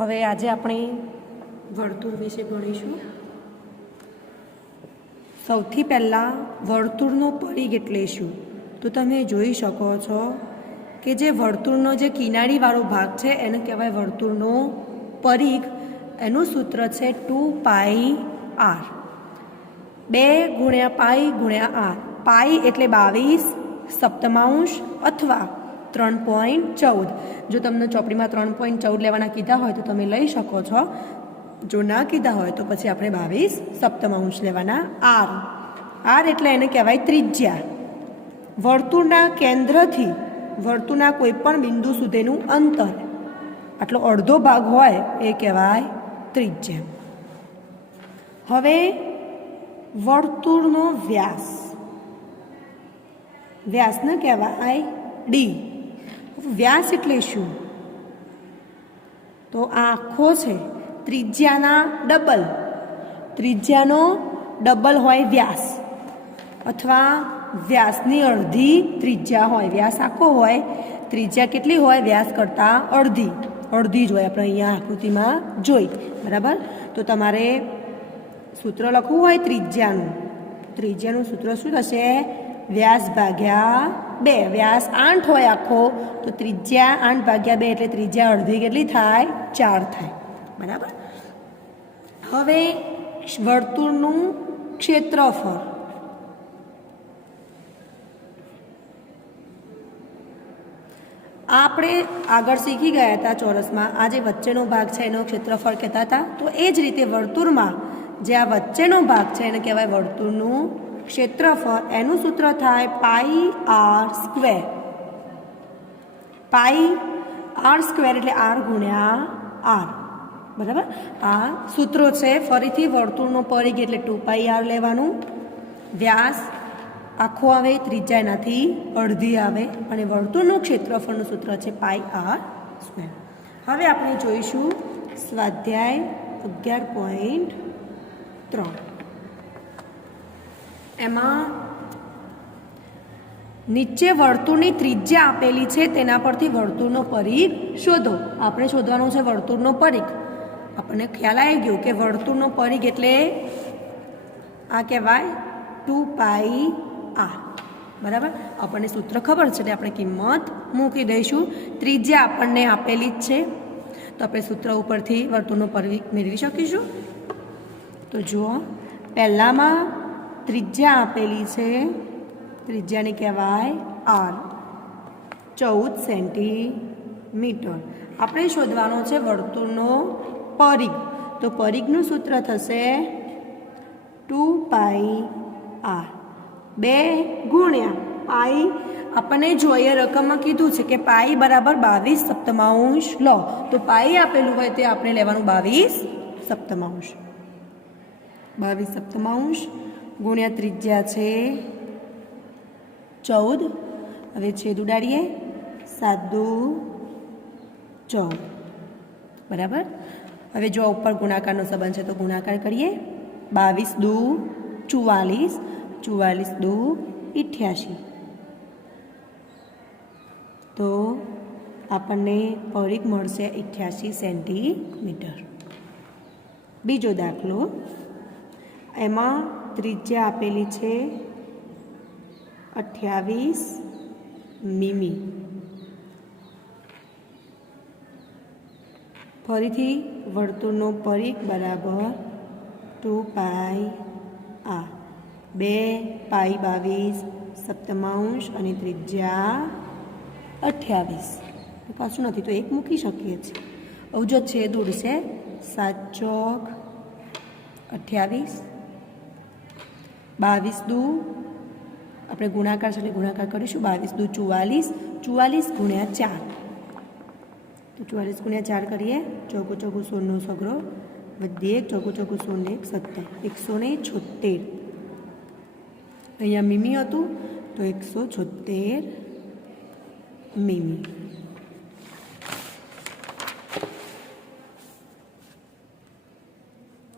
હવે આજે આપણે વર્તુળ વિશે ભણીશું। સૌથી પહેલાં વર્તુળનો પરિઘ એટલે શું? તો તમે જોઈ શકો છો કે જે વર્તુળનો જે કિનારીવાળો ભાગ છે એને કહેવાય વર્તુળનો પરિઘ। એનું સૂત્ર છે 2πr, 2 ગુણ્યા પાઈ ગુણ્યા r। પાઈ એટલે 22 સપ્તમાંશ અથવા 3.14। જો તમને ચોપડીમાં 3.14 લેવાના કીધા હોય તો તમે લઈ શકો છો, જો ના કીધા હોય તો પછી આપણે 22 સપ્તમાંશ લેવાના। r એટલે એને કહેવાય ત્રિજ્યા। વર્તુળના કેન્દ્રથી વર્તુળના કોઈ પણ બિંદુ સુધીનું અંતર, આટલો અડધો ભાગ હોય એ કહેવાય ત્રિજ્યા। હવે વર્તુળનો વ્યાસ, વ્યાસને કહેવાય d। વ્યાસ એટલે શું? તો આ આખો છે ત્રિજ્યાના ડબલ, ત્રિજ્યાનો ડબલ હોય વ્યાસ, અથવા વ્યાસની અડધી ત્રિજ્યા હોય। વ્યાસ આખો હોય, ત્રિજ્યા કેટલી હોય? વ્યાસ કરતાં અડધી જ હોય। આપણે અહીંયા આકૃતિમાં જોઈ, બરાબર? તો તમારે સૂત્ર લખવું હોય ત્રિજ્યાનું સૂત્ર શું થશે? વ્યાસ ભાગ્યા 2। વ્યાસ 8 હોય આખો, તો ત્રિજ્યા 8 ભાગ્યા 2 એટલે ત્રિજ્યા અડધી કેટલી થાય? 4 થાય, બરાબર? હવે વર્તુળનું ક્ષેત્રફળ, આપણે આગળ શીખી ગયા હતા ચોરસમાં। આ જે વચ્ચેનો ભાગ છે એનો ક્ષેત્રફળ કહેતા હતા। તો એ જ રીતે વર્તુળમાં જે આ વચ્ચેનો ભાગ છે એને કહેવાય વર્તુળનું ક્ષેત્રફળ। એનું સૂત્ર થાય πr²। πr² એટલે r ગુણ્યા r, બરાબર? આ સૂત્રો છે। ફરીથી વર્તુળનો પરિઘ એટલે 2πr લેવાનું, વ્યાસ આખો આવે, ત્રિજ્યા એનાથી અડધી આવે, અને વર્તુળનું ક્ષેત્રફળનું સૂત્ર છે πr²। હવે આપણે જોઈશું સ્વાધ્યાય 11.3। એમાં નીચે વર્તુળની ત્રિજ્યા આપેલી છે, તેના પરથી વર્તુળનો પરિઘ શોધો। આપણે શોધવાનો છે વર્તુળનો પરિઘ। આપણને ખ્યાલ આવી ગયો કે વર્તુળનો પરિઘ એટલે આ કહેવાય 2πr, બરાબર? આપણને સૂત્ર ખબર છે એટલે આપણે કિંમત મૂકી દઈશું। ત્રિજ્યા આપણને આપેલી જ છે, તો આપણે સૂત્ર ઉપરથી વર્તુળનો પરિઘ મેળવી શકીશું। તો જુઓ, પહેલામાં ત્રિજ્યા આપેલી છે, ત્રિજ્યાને કહેવાય r, 14 સેન્ટીમીટર। આપણે શોધવાનો છે વર્તુળનો પરિઘ, તો પરિઘનું સૂત્ર થશે 2πr। 2 ગુણ્યા પાઈ, આપણને જોઈએ રકમમાં કીધું છે કે પાઈ બરાબર 22 સપ્તમાંશ લો, તો પાઈ આપેલું હોય તે આપણે લેવાનું 22 સપ્તમાંશ। 22 સપ્તમાંશ ગુણ્યા ત્રિજ્યા છે 14, હવે છેદ ઉડાડીએ, 7 દુ 14, બરાબર? હવે જો ઉપર ગુણાકારનો સંબંધ છે તો ગુણાકાર કરીએ। 22 દુ 44, 44 દુ 88, તો આપણને પરિઘ મળશે 88 સેન્ટીમીટર। બીજો દાખલો, એમાં ત્રિજ્યા આપેલી છે 28 મીમી। ફરીથી વર્તુળનો પરિઘ બરાબર 2πr। 2π22 સપ્તમાંશ અને ત્રિજ્યા 28, કશું નથી તો 1 મૂકી શકીએ છીએ। હવે જો છેદ ઉડશે, 7 ચોક 28, 22 દુ, આપણે ગુણાકાર છે એટલે ગુણાકાર કરીશું, 22 દુ 44, 44 ગુણ્યા 4, તો 44 ગુણ્યા 4 કરીએ, ચોગું ચોગું 16 નો સગરો વધી 1, ચોગું ચોગું 16 ને 176। અહીંયા મીમી હતું તો 176 મીમી।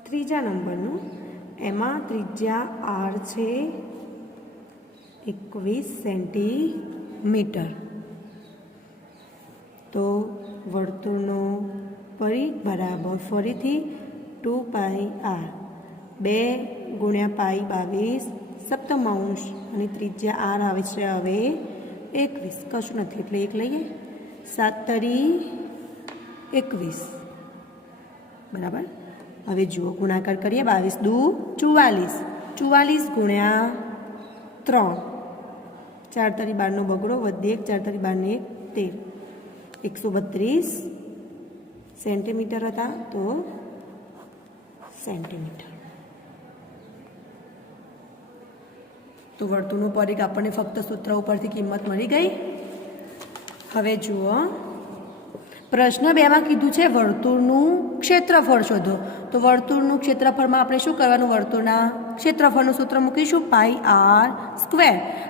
ત્રીજા નંબરનું, એમાં ત્રિજ્યા r છે 21 સેન્ટીમીટર। તો વર્તુળનો परिघ बराबर फरीथी 2πr 2 × પાઈ 22 સપ્તમાંશ અને ત્રિજ્યા r આવે છે હવે 21 કશું નથી એટલે 1 લઈએ 7 તરી 21 બરાબર। હવે જુઓ ગુણાકાર કરીએ 22 દુ 44 44 ગુણ્યા 3 4 તરી 12 નો બગડો વધી 1 4 તરી 12 ને 1 13 132 સેન્ટીમીટર હતા તો સેન્ટીમીટર। તો વર્તુળનું પરિઘ આપણને ફક્ત સૂત્ર ઉપરથી કિંમત મળી ગઈ। હવે જુઓ પ્રશ્ન 2 માં કીધું છે વર્તુળનું ક્ષેત્રફળ શોધો। તો વર્તુળનું ક્ષેત્રફળમાં આપણે શું કરવાનું વર્તુળના ક્ષેત્રફળનું સૂત્ર મૂકીશું πr²।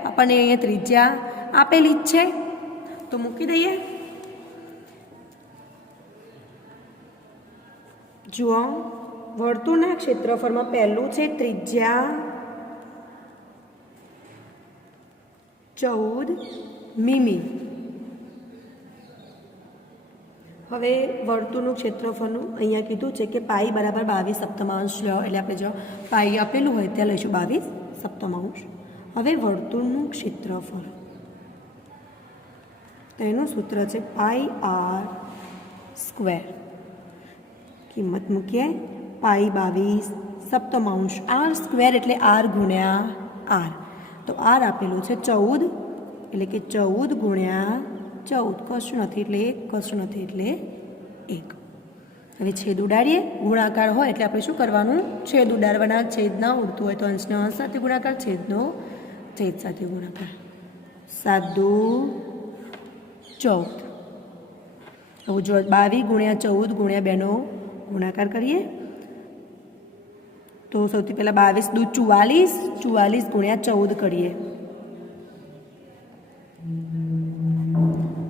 આપણને અહીંયા ત્રિજ્યા આપેલી જ છે તો મૂકી દઈએ। જુઓ વર્તુળના ક્ષેત્રફળમાં પહેલું છે ત્રિજ્યા 14 મીમી। હવે વર્તુળનું ક્ષેત્રફળનું અહીંયા કીધું છે કે પાઈ બરાબર 22 સપ્તમાંશ લો એટલે આપણે જો પાઈ આપેલું હોય ત્યાં લઈશું 22 સપ્તમાંશ। હવે વર્તુળનું ક્ષેત્રફળ તેનું સૂત્ર છે πr²। કિંમત મૂકીએ પાઈ 22 સપ્તમાંશ r² એટલે r ગુણ્યા r તો r આપેલું છે 14 એટલે કે 14 ગુણ્યા 14 કશું નથી એટલે 1 કશું નથી એટલે 1। હવે છેદ ઉડાડીએ ગુણાકાર હોય એટલે આપણે શું કરવાનું છેદ ઉડાડવાના છેદ ના ઉડતું હોય તો અંશનો અંશ સાથે ગુણાકાર છેદનો છેદ સાથે ગુણાકાર 7 દુ 14। હવે જો 22 ગુણ્યા 14 ગુણ્યા 2 નો ગુણાકાર કરીએ તો સૌથી પહેલા 22 દુ 44 44 ગુણ્યા 14 કરીએ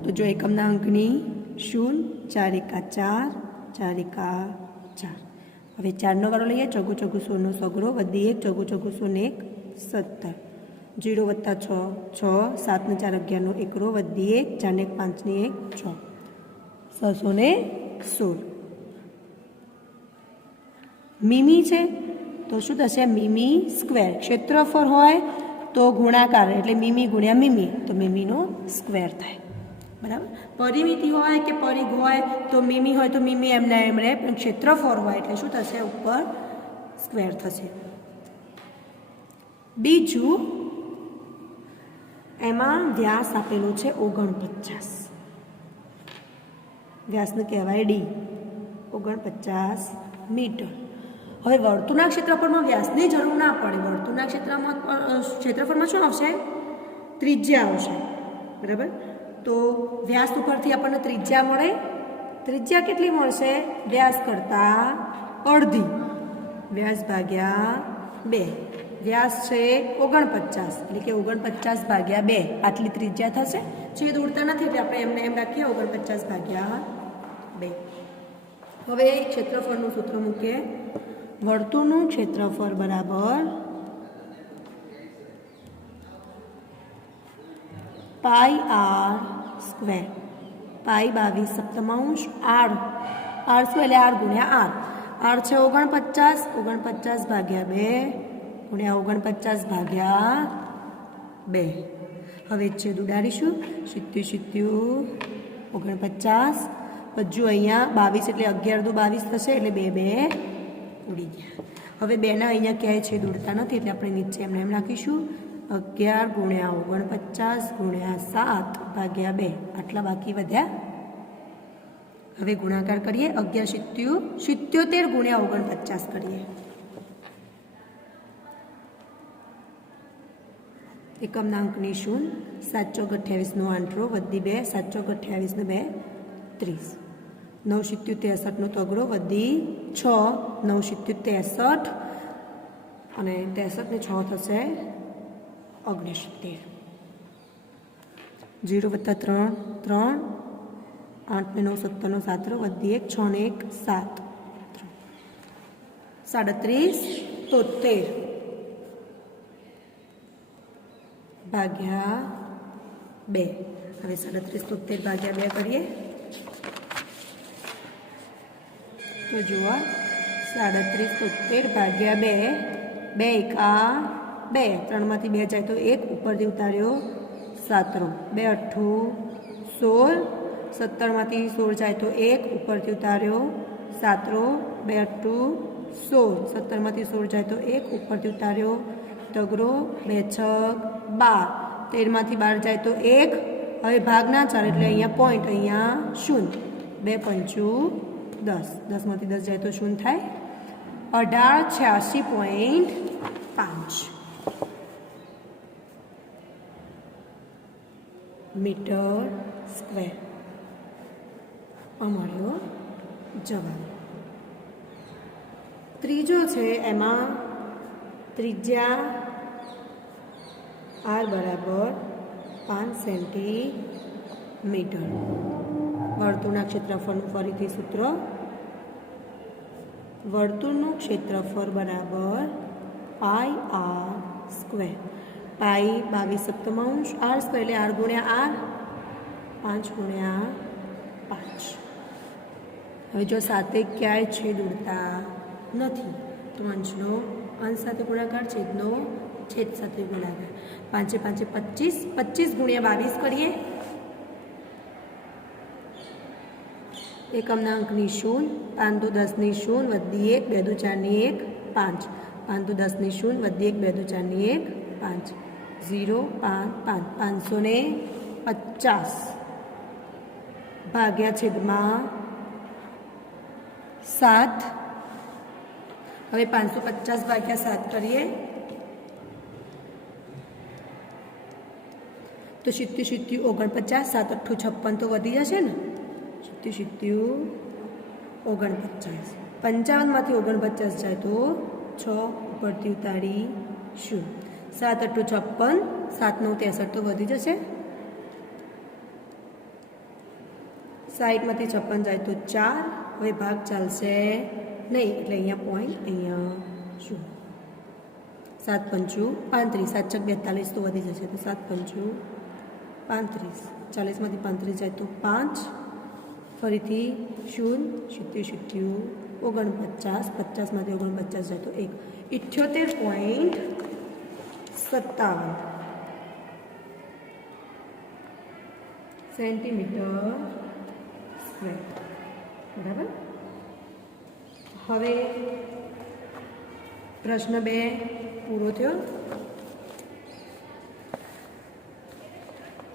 તો જો એકમના અંકની 0 4 એકા 4 4 એકા 4। હવે 4 નો વારો લઈએ ચોગુ ચોગુ 16 નો સગડો વધી 1 ચોગુ ચોગુ 16 1 17 0 વત્તા 6 6 7 ને 4 11 નો એકડો વધી 1 4 ને 5 ને 1 6 616 મીમી છે તો શું થશે મીમી સ્ક્વેર। ક્ષેત્રફળ હોય તો ગુણાકાર એટલે મીમી ગુણ્યા મીમી તો મીમીનો સ્ક્વેર થાય બરાબર। પરિમિતિ હોય કે પરિઘ હોય તો મીમી હોય તો મીમી એમને એમ રહે પણ ક્ષેત્રફળ હોય એટલે શું થશે ઉપર સ્ક્વેર થશે। બીજું એમાં વ્યાસ આપેલો છે 49 વ્યાસને કહેવાય ડી 49 મીટર। હવે વર્તુળના ક્ષેત્રફળમાં વ્યાસની જરૂર ના પડે વર્તુળના ક્ષેત્રફળમાં શું આવશે ત્રિજ્યા આવશે બરાબર। તો વ્યાસ ઉપરથી આપણને ત્રિજ્યા મળે ત્રિજ્યા કેટલી મળશે વ્યાસ કરતાં અડધી વ્યાસ ભાગ્યા 2 વ્યાસ છે 49 એટલે કે 49 ભાગ્યા 2 આટલી ત્રિજ્યા થશે। છેદ ઉડતા નથી એટલે આપણે એમને એમ રાખીએ 49 ભાગ્યા 2। હવે ક્ષેત્રફળનું સૂત્ર મૂકીએ વર્તુળનું ક્ષેત્રફળ બરાબર πr²। પાઈ 22 સપ્તમાંશ r એટલે r ગુણ્યા r છે 49 49 ભાગ્યા 2 ગુણ્યા 49 ભાગ્યા 2। હવે છેદ ઉડાડીશું 77 49 હજુ અહીંયા 22 એટલે 11 દુ 22 થશે એટલે 2 2 ઉડી ગયા। હવે 2 ના અહીંયા ક્યાંય છેદ ઉડતા નથી એટલે આપણે નીચે એમને એમ રાખીશું 11 ગુણ્યા 49 ગુણ્યા 7 ભાગ્યા 2 આટલા બાકી વધ્યા। હવે ગુણાકાર કરીએ 11 77 ગુણ્યા 49 કરીએ એકમના અંકની 0 7 ચોક 28 નો આંટરો વધી 2 7 ચોક 28 ને 2 30 9 77 63 નો તગડો વધી 6 9 77 63 અને 63 ને 6 થશે 69 0 વત્તા 3 3 8 ને 9 17 નો 7 વધી 1 6 ને 1 7 37 73 ભાગ્યા 2 હવે 37 73 ભાગ્યા 2 કરીએ તો જુઓ 37 ભાગ્યા 2, 2 એકા 2, 3માંથી 2 જાય તો 1 ઉપરથી ઉતાર્યો 7, 2 અઠ્ઠું 16, 17માંથી 16 જાય તો 1 ઉપરથી ઉતાર્યો 7, 2 અઠ્ઠું 16, 17માંથી 16 જાય તો 1 ઉપરથી ઉતાર્યો તગરો, 2 છક 12, 13માંથી 12 જાય તો 1, હવે ભાગ ના ચાલે એટલે અહીંયા પોઈન્ટ, અહીંયા 0, 2 પંચું 10, 10માંથી 10 જાય તો 0 થાય 1886.5 મીટર સ્ક્વેર મળ્યો જવાબ. ત્રીજો છે એમાં ત્રિજ્યા r બરાબર 5 સેન્ટીમીટર. વર્તુળના ક્ષેત્રફળનું ફરીથી સૂત્ર, વર્તુળનું ક્ષેત્રફળ બરાબર પાઈ r સ્ક્વેર. પાઈ 22/7 r સ્ક્વેર એટલે r ગુણ્યા r, 5 ગુણ્યા 5. હવે જો સાથે ક્યાંય છેદ ઉડતા નથી તો અંશનો અંશ સાથે ગુણાકાર, છેદનો છેદ સાથે ગુણાકાર. 5 5 25, 25 ગુણ્યા 22 કરીએ. એકમના અંકની 0, 5 દુ 10ની 0, વધી 1, 2 દુ 4ની 1, 5, 5 દુ 10ની 0, વધી 1, 2 દુ 4ની 1, 5, 0 5 5, 550 ભાગ્યા છેદમાં 7. હવે 550 ભાગ્યા 7 કરીએ તો 70 49, 7 8 56 તો વધી જશે ને. 70 49, 55માંથી 49 જાય તો 6 ઉપરથી ઉતારી 0, 7 8 56, 7 9 63 તો વધી જશે. 60માંથી 56 જાય તો 4, હવે ભાગ ચાલશે નહીં એટલે અહીંયા પોઈન્ટ, અહીંયા 0. 7 પંચું 35, 7 છક 42 તો વધી જશે તો 7 પંચું 35, 40માંથી 35 જાય તો 5, ફરીથી 0, 70 49, 50માંથી 49 જાય તો 1, 78.57 સેન્ટીમીટર સ્ક્વેર. બરાબર. હવે પ્રશ્ન 2 પૂરો થયો.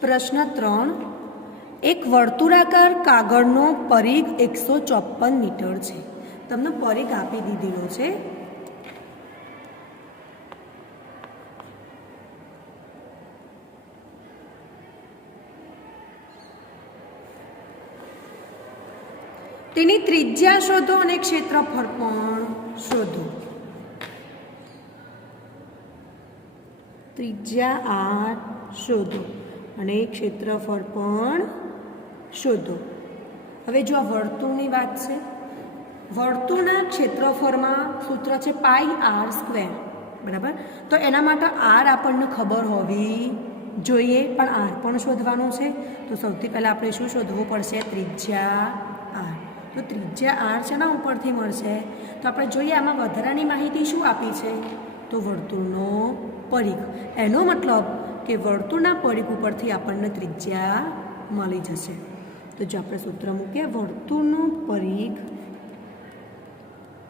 પ્રશ્ન 3, એક વર્તુળાકાર કાગળનો પરિઘ 154 મીટર છે. તમને પરિઘ આપી દીધેલો છે. તેની ત્રિજ્યા શોધો અને ક્ષેત્રફળ પણ શોધો. ત્રિજ્યા r શોધો અને ક્ષેત્રફળ પણ શોધો. હવે જો આ વર્તુળની વાત છે, વર્તુળના ક્ષેત્રફળમાં સૂત્ર છે પાઈ r સ્ક્વેર. બરાબર. તો એના માટે r આપણને ખબર હોવી જોઈએ, પણ r પણ શોધવાનું છે. તો સૌથી પહેલાં આપણે શું શોધવું પડશે? ત્રિજ્યા r. તો ત્રિજ્યા r શેના ઉપરથી મળશે? તો આપણે જોઈએ આમાં વધારાની માહિતી શું આપી છે? તો વર્તુળનો પરિઘ. એનો મતલબ કે વર્તુળના પરિઘ ઉપરથી આપણને ત્રિજ્યા મળી જશે. તો જો આપણે સૂત્ર મૂકીએ, વર્તુળનું પરિઘ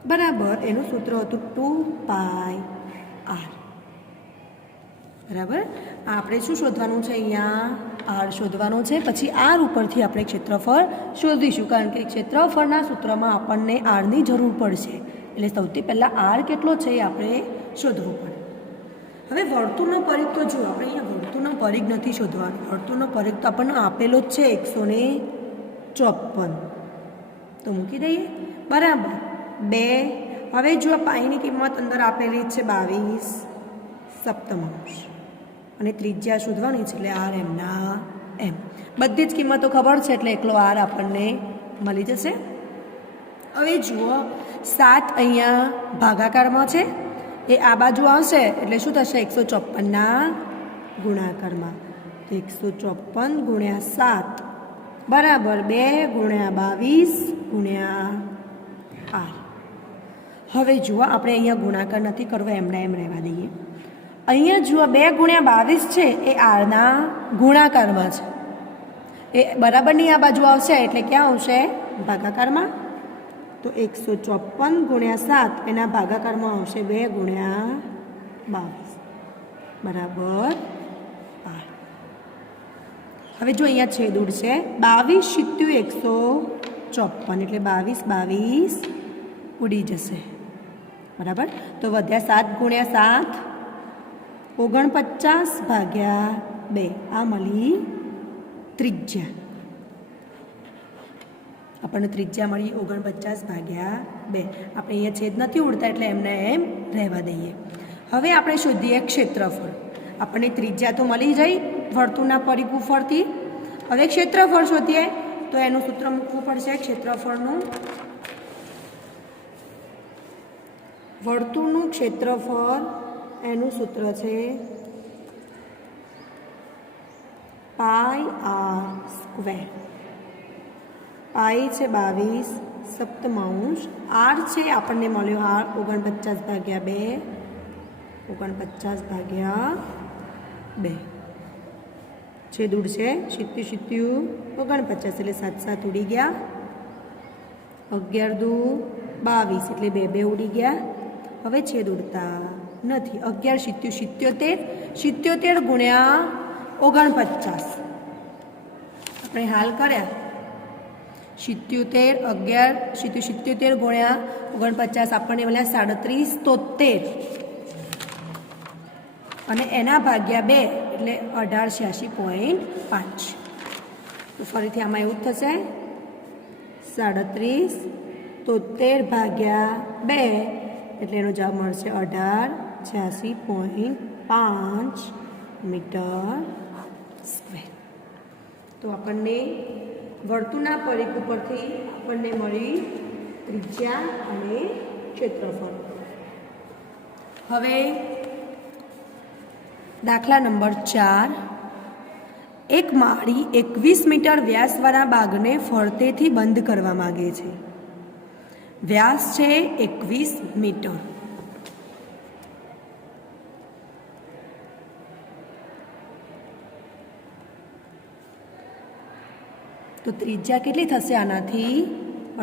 બરાબર એનું સૂત્ર હતું 2πr. બરાબર. આપણે શું શોધવાનું છે? અહીંયા r શોધવાનું છે. પછી r ઉપરથી આપણે ક્ષેત્રફળ શોધીશું, કારણ કે ક્ષેત્રફળના સૂત્રમાં આપણને rની જરૂર પડશે. એટલે સૌથી પહેલાં r કેટલો છે એ આપણે શોધવું પડે. હવે વર્તુળનો પરિઘ તો જુઓ, આપણે અહીંયા વર્તુળનો પરિઘ નથી શોધવાનો. વર્તુળનો પરિઘ તો આપણને આપેલો જ છે 154. તો મૂકી દઈએ. બરાબર. 2. હવે જો પાઈની કિંમત અંદર આપેલી છે 22/7 અને ત્રિજ્યા શોધવાની છે એટલે r એમના એમ. બધી જ કિંમતો ખબર છે એટલે એકલો r આપણને મળી જશે. હવે જુઓ 7 અહીંયા ભાગાકારમાં છે, એ આ બાજુ આવશે એટલે શું થશે? 154ના ગુણાકારમાં. તો 154 ગુણ્યા 7 બરાબર 2 ગુણ્યા 22 ગુણ્યા આર. હવે જુઓ, આપણે અહીંયા ગુણાકાર નથી કરવો, એમણે એમ રહેવા દઈએ. અહીંયા જુઓ 2 ગુણ્યા 22 છે એ આરના ગુણાકારમાં છે. એ બરાબરની આ બાજુ આવશે એટલે ક્યાં આવશે? ભાગાકારમાં. તો 154 ગુણ્યા 7 એના ભાગાકારમાં આવશે 2 ગુણ્યા 22 બરાબર 8. હવે જો અહીંયા છેદ ઉડશે, 22 × 154 એટલે 22 ઉડી જશે બરાબર. તો વધ્યા 7 ગુણ્યા 7 49 ભાગ્યા 2. આ મળી ત્રિજ્યા. આપણને ત્રિજ્યા મળી 49 ભાગ્યા 2. આપણે અહીંયા છેદ નથી ઉડતા એટલે એમને એમ રહેવા દઈએ. હવે આપણે શોધીએ ક્ષેત્રફળ. આપણને ત્રિજ્યા તો મળી જઈ વર્તુળના પરિઘ ઉપરથી. હવે ક્ષેત્રફળ શોધીએ તો એનું સૂત્ર મૂકવું પડશે. ક્ષેત્રફળનું, વર્તુળનું ક્ષેત્રફળ એનું સૂત્ર છે πr². પાઈ છે 22 સપ્તમાંશ, આર છે આપણને મળ્યો આર 49 ભાગ્યા 2, 49 ભાગ્યા 2. છેદ ઉડશે, 70 49 એટલે 7 7 ઉડી ગયા. 11 દુ 22 એટલે 2 2 ઉડી ગયા. હવે છેદ ઉડતા નથી. 11 77 77 ગુણ્યા 49 આપણે હાલ કર્યા. 77 11 77 ગુણ્યા 49 આપણને મળ્યા 3773 અને એના ભાગ્યા 2 એટલે 1886.5. તો ફરીથી આમાં એવું જ થશે 3773 ભાગ્યા 2 એટલે એનો જવાબ મળશે 1886.5 મીટર સ્ક્વેર. તો આપણને વર્તુળના પરિઘ ઉપરથી આપણને મળી ત્રિજ્યા અને ક્ષેત્રફળ. હવે દાખલા નંબર 4. એક માળી 21 મીટર વ્યાસવાળા બાગને ફરતેથી બંધ કરવા માગે છે. વ્યાસ છે 21 મીટર. તો ત્રિજ્યા કેટલી થશે આનાથી?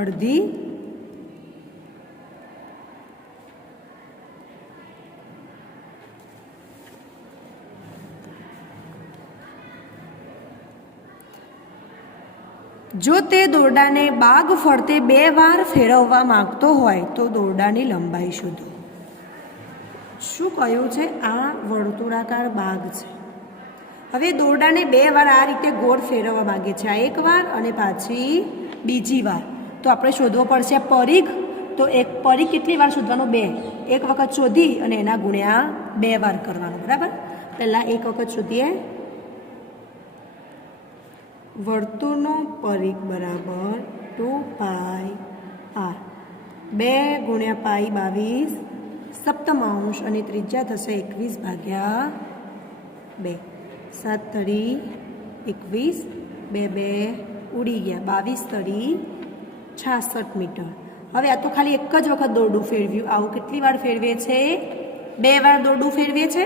અડધી. જો તે દોરડાને બાગ ફરતે 2 વાર ફેરવવા માંગતો હોય તો દોરડાની લંબાઈ શોધો. શું કહ્યું છે? આ વર્તુળાકાર બાગ છે. હવે દોરડાને 2 વાર આ રીતે ગોળ ફેરવવા માંગે છે. આ એક વાર અને પાછી બીજી વાર. તો આપણે શોધવો પડશે પરિઘ. તો એક પરિઘ કેટલી વાર શોધવાનો? 2. એક વખત શોધી અને એના ગુણ્યા 2 વાર કરવાનો બરાબર. પહેલાં એક વખત શોધીએ. વર્તુળનો પરિઘ બરાબર 2πr. 2 ગુણ્યા પાઈ 22 સપ્તમાંશ અને ત્રિજ્યા થશે 21 ભાગ્યા 2. 7 તળી 21, 2 2 ઉડી ગયા. 22 તળી 66 મીટર. હવે આ તો ખાલી એક જ વખત દોરડું ફેરવ્યું. આવું કેટલી વાર ફેરવે છે? 2 વાર દોરડું ફેરવે છે.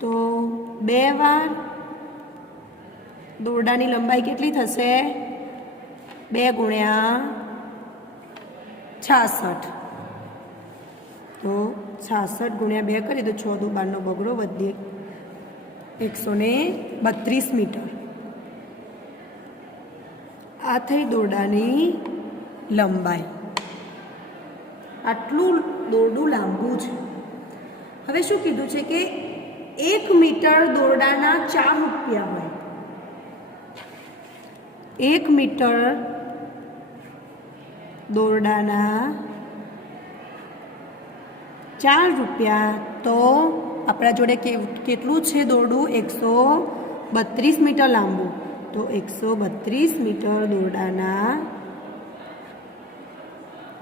તો 2 વાર દોરડાની લંબાઈ કેટલી થશે? 2 ગુણ્યા 66. તો 66 ગુણ્યા 2 કરી તો 6 દુ 12 બગડો વધી 132 મીટર. આ થઈ દોરડાની લંબાઈ. આટલું દોરડું લાંબુ છે. હવે શું કીધું છે કે 1 મીટર દોરડાના 4 રૂપિયા હોય. 1 મીટર દોરડાના 4 રૂપિયા. તો આપણા જોડે કેટલું છે દોરડું? 132 મીટર લાંબુ. તો 132 મીટર દોરડાના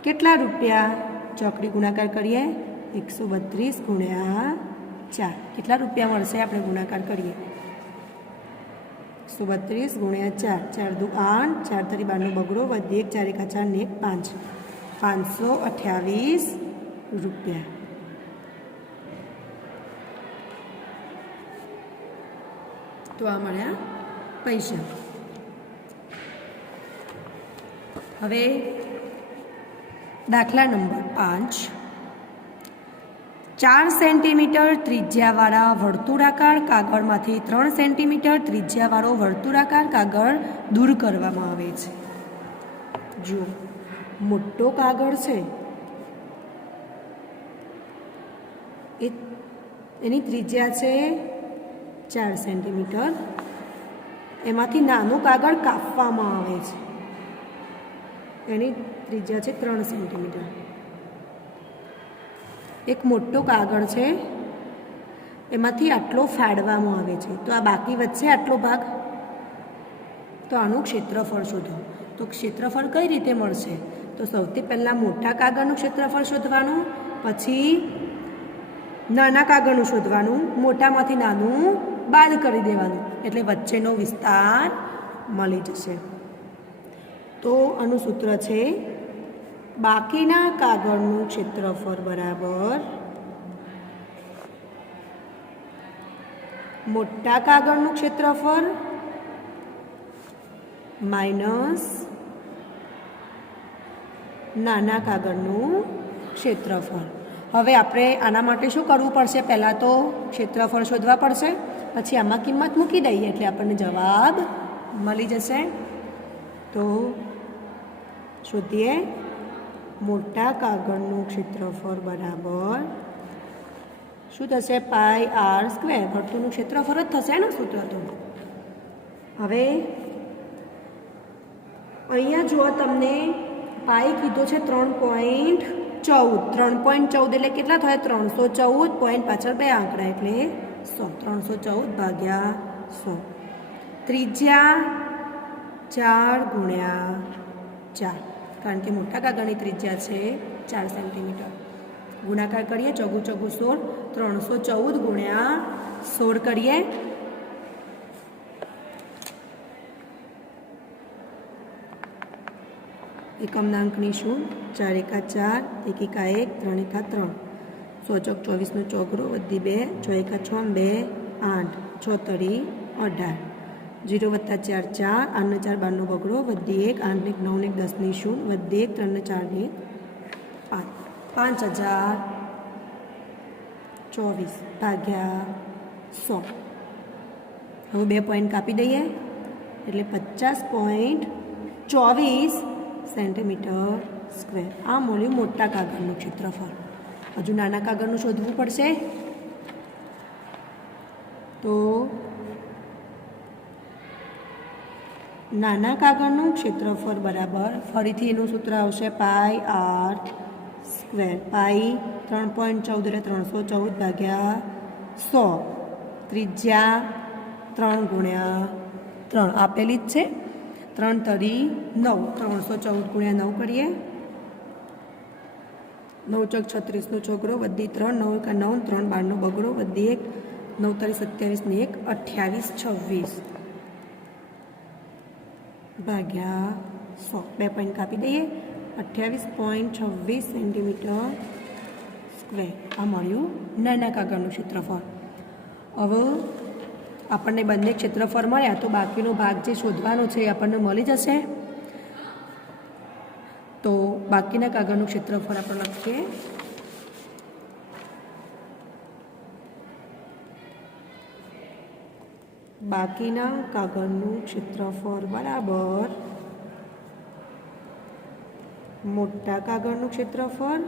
કેટલા રૂપિયા? ચોકડી ગુણાકાર કરીએ. 132 ગુણ્યા 4 કેટલા રૂપિયા મળશે? આપણે ગુણાકાર કરીએ. 132 ગુણ્યા 4, 4 દુ 8, 4 તરી 12 બગડો વધી 1 4 1 4 ને 5. ₹528. તો આ મળ્યા પૈસા. હવે દાખલા નંબર 5. 4 સેન્ટીમીટર ત્રિજ્યાવાળા વર્તુળાકાર કાગળમાંથી 3 સેન્ટીમીટર ત્રિજ્યાવાળો વર્તુળાકાર કાગળ દૂર કરવામાં આવે છે. જો મોટો કાગળ છે એની ત્રિજ્યા છે 4 સેન્ટીમીટર, એમાંથી નાનું કાગળ કાપવામાં આવે છે, એની ત્રિજ્યા છે 3 સેન્ટીમીટર. એક મોટો કાગળ છે એમાંથી આટલો ફાડવામાં આવે છે, તો આ બાકી વચ્ચે આટલો ભાગ, તો આનું ક્ષેત્રફળ શોધો. તો ક્ષેત્રફળ કઈ રીતે મળશે? તો સૌથી પહેલાં મોટા કાગળનું ક્ષેત્રફળ શોધવાનું, પછી નાના કાગળનું શોધવાનું, મોટામાંથી નાનું બાદ કરી દેવાનું, એટલે વચ્ચેનો વિસ્તાર મળી જશે. તો આનું સૂત્ર છે બાકીના કાગળનું ક્ષેત્રફળ બરાબર મોટા કાગળનું ક્ષેત્રફળ માઇનસ નાના કાગળનું ક્ષેત્રફળ. હવે આપણે આના માટે શું કરવું પડશે? પહેલાં તો ક્ષેત્રફળ શોધવા પડશે, પછી આમાં કિંમત મૂકી દઈએ એટલે આપણને જવાબ મળી જશે. તો શોધીએ. મોટા કાગળનું ક્ષેત્રફળ બરાબર શું થશે? πr². વર્તુળનું ક્ષેત્રફળ જ થશે ને સૂત્ર તો. હવે અહીંયા જો તમને પાઈ કીધો છે 3.14. 3.14 એટલે કેટલા થાય? 314. પોઈન્ટ પાછળ 2 આંકડા એટલે 100. 314 ભાગ્યા 100. ત્રિજ્યા 4 ગુણ્યા 4, કારણ કે મોટા કાગળની ત્રિજ્યા છે 4 સેન્ટીમીટર. ગુણાકાર કરીએ, 4 × 4 = 16. 314 ગુણ્યા 16 કરીએ, એકમનાંકની શું? 4 × 4, 1 × 1, 3 × 3. 100 × 24 ચોગરો વધી 2, 6 × 6 2, 8, 6 તરી 18. 0 + 4 4, 8 ને 4 12 બગડો વધી 1, 8 ને 9 ને 10 ની 0 વધી 1, 3 ને 4 ને 5. 5024 ભાગ્યા 100. હવે 2 પોઈન્ટ કાપી દઈએ એટલે 50.24 સેન્ટીમીટર સ્ક્વેર. આ મળ્યું મોટા કાગળનું ક્ષેત્રફળ. હજુ નાના કાગળનું શોધવું પડશે. તો નાના કાગળનું ક્ષેત્રફળ બરાબર ફરીથી એનું સૂત્ર આવશે πr². પાઈ 3.14 એટલે 314 ભાગ્યા 100. ત્રિજ્યા 3 ગુણ્યા 3 આપેલી જ છે. 3 તરી 9, 314 ગુણ્યા 9 કરીએ. 9 × 36 નો છોકરો વધી 3, 9 × 9, 3 12 બગડો વધી 1, 9 તરી 27 ને 1, 2826 ભાગ્યા 100. 2 પોઈન્ટ કાપી દઈએ. 28.26 સેન્ટીમીટર સ્ક્વેર. આ મળ્યું નાના કાગળનું ક્ષેત્રફળ. હવે આપણને બંને ક્ષેત્રફળ મળ્યા, તો બાકીનો ભાગ જે શોધવાનો છે એ આપણને મળી જશે. તો બાકીના કાગળનું ક્ષેત્રફળ આપણે લખીએ. બાકીના કાગળનું ક્ષેત્રફળ બરાબર મોટા કાગળનું ક્ષેત્રફળ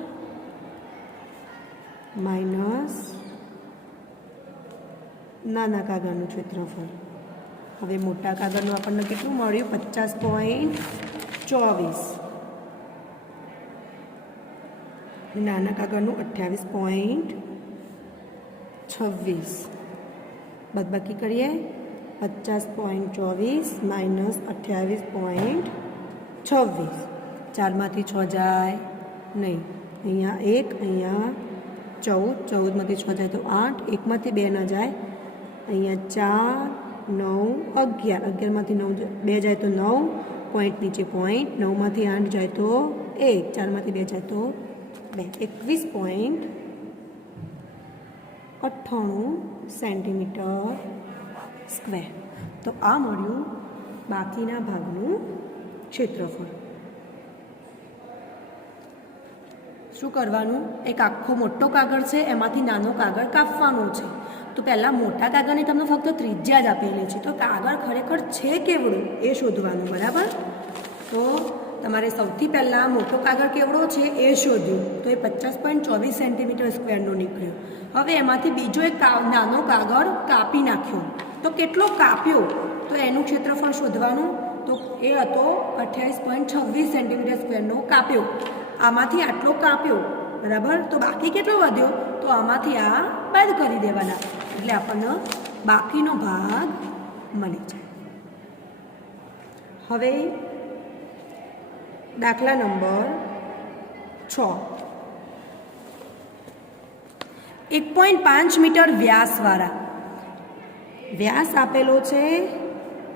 માઇનસ નાના કાગળનું ક્ષેત્રફળ. હવે મોટા કાગળનું આપણને કેટલું મળ્યું? 50.24. નાના કાગળનું 28.26. બાદબાકી કરીએ. 50.24 માઇનસ 28.26. 4માંથી 6 જાય નહીં. અહીંયા 1, અહીંયા 14, 14માંથી 6 જાય તો 8, 1માંથી 2 ન જાય. અહીંયા 4, 9, 11, 11માંથી 9 2 જાય તો 9, પોઈન્ટ નીચે પોઈન્ટ, 9માંથી 8 જાય તો 1, 4માંથી 2 જાય તો 2, 21.98 સેન્ટીમીટર સ્ક્વેર. તો આ મળ્યું બાકીના ભાગનું ક્ષેત્રફળ. શું કરવાનું? એક આખો મોટો કાગળ છે, એમાંથી નાનો કાગળ કાપવાનો છે. તો પહેલાં મોટા કાગળની તમને ફક્ત ત્રિજ્યા જ આપેલી છે, તો કાગળ ખરેખર છે કેવડું એ શોધવાનું. બરાબર? તો તમારે સૌથી પહેલાં મોટો કાગળ કેવડો છે એ શોધ્યું, તો એ 50.24 સેન્ટીમીટર સ્ક્વેરનો નીકળ્યો. હવે એમાંથી બીજો એક નાનો કાગળ કાપી નાખ્યો, તો કેટલો કાપ્યો? તો એનું ક્ષેત્રફળ શોધવાનું. તો એ હતો 28.26 સેન્ટીમીટર સ્ક્વેરનો કાપ્યો. આમાંથી આટલો કાપ્યો, બરાબર? તો બાકી કેટલો વધ્યો? તો આમાંથી આ બાદ કરી દેવાના, એટલે આપણને બાકીનો ભાગ મળી જાય. હવે દાખલા નંબર 6. 1.5 મીટર વ્યાસવાળા, વ્યાસ આપેલો છે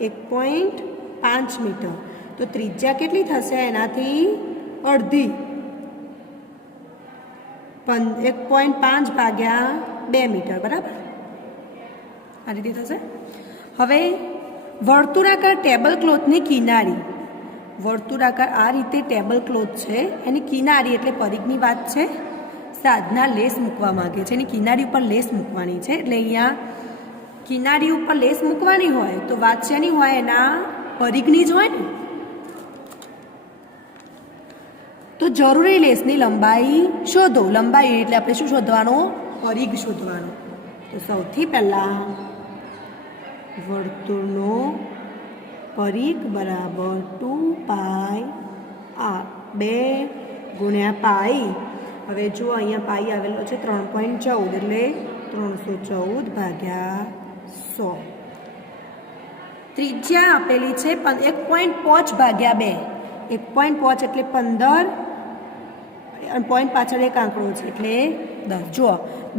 1.5 મીટર, તો ત્રિજ્યા કેટલી થશે? એનાથી અડધી. 1.5 ભાગ્યા 2 મીટર, બરાબર? આ રીતે થશે. હવે વર્તુળાકાર ટેબલ ક્લોથની કિનારી, વર્તુળાકાર આ રીતે ટેબલ ક્લોથ છે, એની કિનારી એટલે પરિઘની વાત છે. સાધના લેસ મૂકવા માંગે છે, એની કિનારી ઉપર લેસ મૂકવાની છે. એટલે અહીંયા કિનારી ઉપર લેસ મૂકવાની હોય તો વાત શેની હોય? એના પરિઘની જ હોય ને. તો જરૂરી લેસની લંબાઈ શોધો. લંબાઈ એટલે આપણે શું શોધવાનો? પરિઘ શોધવાનો. તો સૌથી પહેલાં વર્તુળનો પરિઘ બરાબર 2 આ 2 ગુણ્યા પાઈ. હવે જો અહીંયા પાઈ આવેલો છે 3.14, એટલે 314 ભાગ્યા 100. ત્રિજ્યા આપેલી છે 1.5 ભાગ્યા 2. 1.5 એટલે 15, અને પોઈન્ટ પાછળ એક આંકડો છે એટલે 10. જુઓ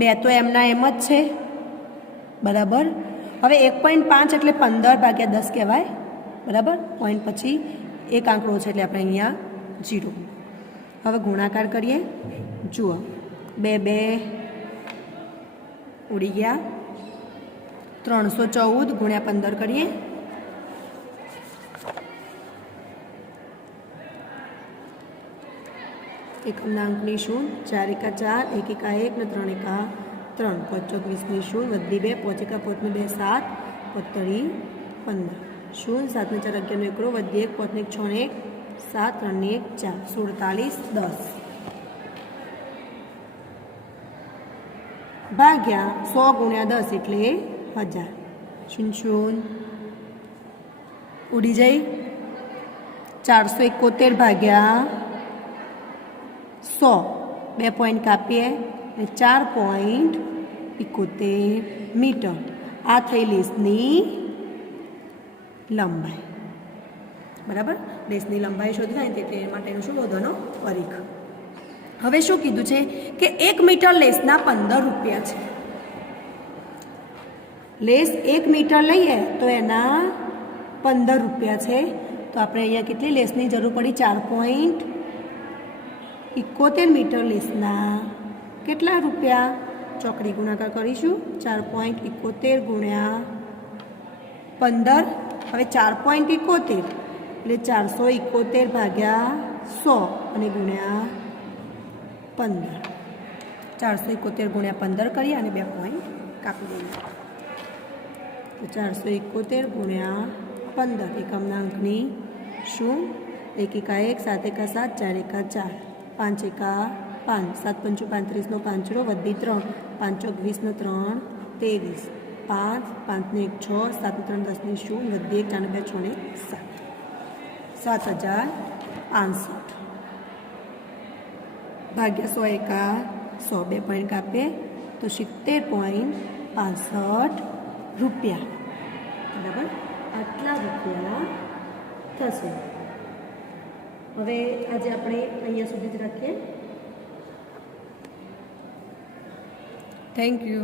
2 તો એમના એમ જ છે, બરાબર? હવે 1.5 એટલે 15 ભાગ્યા 10 કહેવાય, બરાબર? પોઈન્ટ પછી એક આંકડો છે એટલે આપણે અહીંયા 0. હવે ગુણાકાર કરીએ. જુઓ 2 ઉડી ગયા. 314 ગુણ્યા 15 કરીએ. એકમના અંકની 0, 4 એકા 4, 1 એકા 1 ને 3 એકા 3. 25 0, વધી 2, 5 એકા 5 ને 2 7, 15 15. 0 7 ને 4 11 એકડો, વધી 1 5 ને 1 6 ને 1 7, 3 ને 1 4, 47 10 ભાગ્યા 100 ગુણ્યા 10 એટલે 1000. 0 ઉડી જાય. 471 ભાગ્યા 100, 2 પોઈન્ટ કાપીએ એટલે 4.71 મીટર. આ થઈ લેસની લંબાઈ, બરાબર? લેસની લંબાઈ શોધવાય ને તે માટેનું શું શોધવાનો? પરિઘ. હવે શું કીધું છે કે 1 મીટર લેસના 15 રૂપિયા છે. લેસ 1 મીટર લઈએ તો એના 15 રૂપિયા છે. તો આપણે અહીંયા કેટલી લેસની જરૂર પડી? 4.71 મીટર લેસના કેટલા રૂપિયા? ચોકડી ગુણાકાર કરીશું. 4.71 ગુણ્યા 15. હવે 4.71 એટલે 471 ભાગ્યા 100 અને ગુણ્યા 15. 471 ગુણ્યા 15 કરીએ અને 2 પોઈન્ટ કાપી દઈએ. તો 471 ગુણ્યા 15. એકમના અંકની 0, 1 એકા 1, 7 એકા 7, 4 એકા 4, 5 એકા 5, 7 પંચું 35 નો 5 વધી 3, 5 ચોક 20 નો 3 23, 5 5 ને 1 6, 7 ને 3 10 ને 0, વધી 1 4 ને 2 6 ને 7, 7050 ભાગ્યા 100 એકા 100, 2 પોઈન્ટ કાપીએ તો 70.65 રૂપિયા, બરાબર? આટલા રૂપિયા થશે. હવે આજે આપણે અહીંયા સુધી જ રાખીએ. Thank you.